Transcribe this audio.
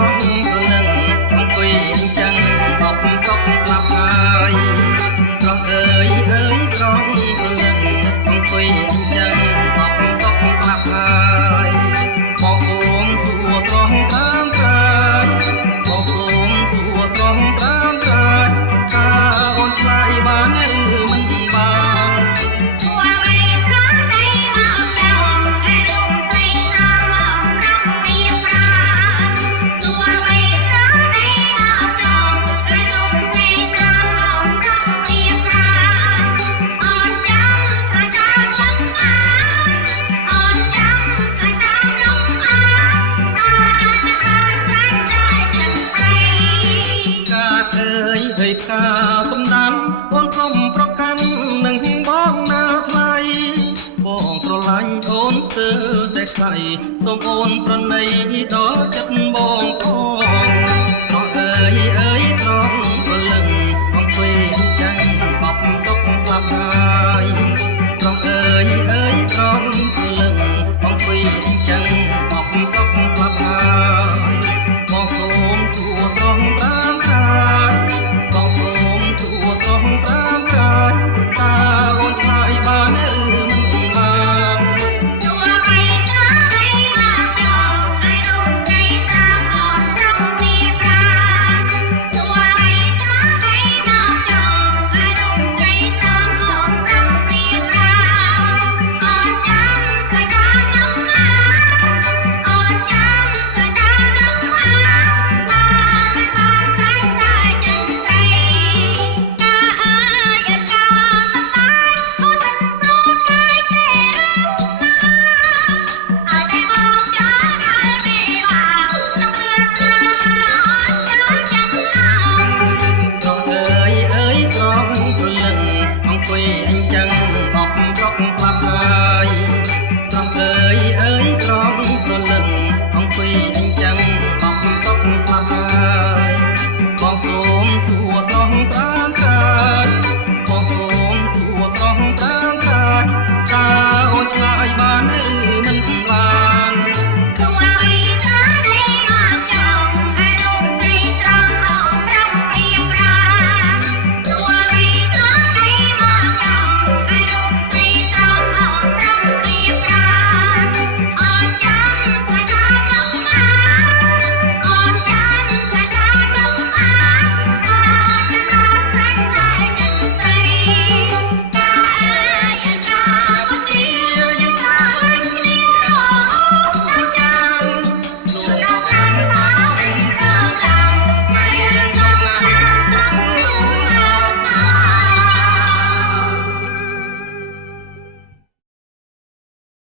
ងនឹងអង្គុយអញ្ចឹងអបសុខស្លាប់ហើយស្រស់អើយស្រស់នឹងអង្គុយអញ្ចឹងអបសុខស្លាប់ហើយបងសូមសួរស្រស់ត្រាំត្រាយបងសូមសួរស្រស់ត្រាំត្រាយថាអូនឆ្លើយបានឬមិនបានហើយថាសំដានអូនកុំប្រកាន់នឹងបងណាថ្លៃបងស្រឡាញ់អូនស្ទើរតែខ្សែសូមអូនប្រណីដល់ចិត្តបងផង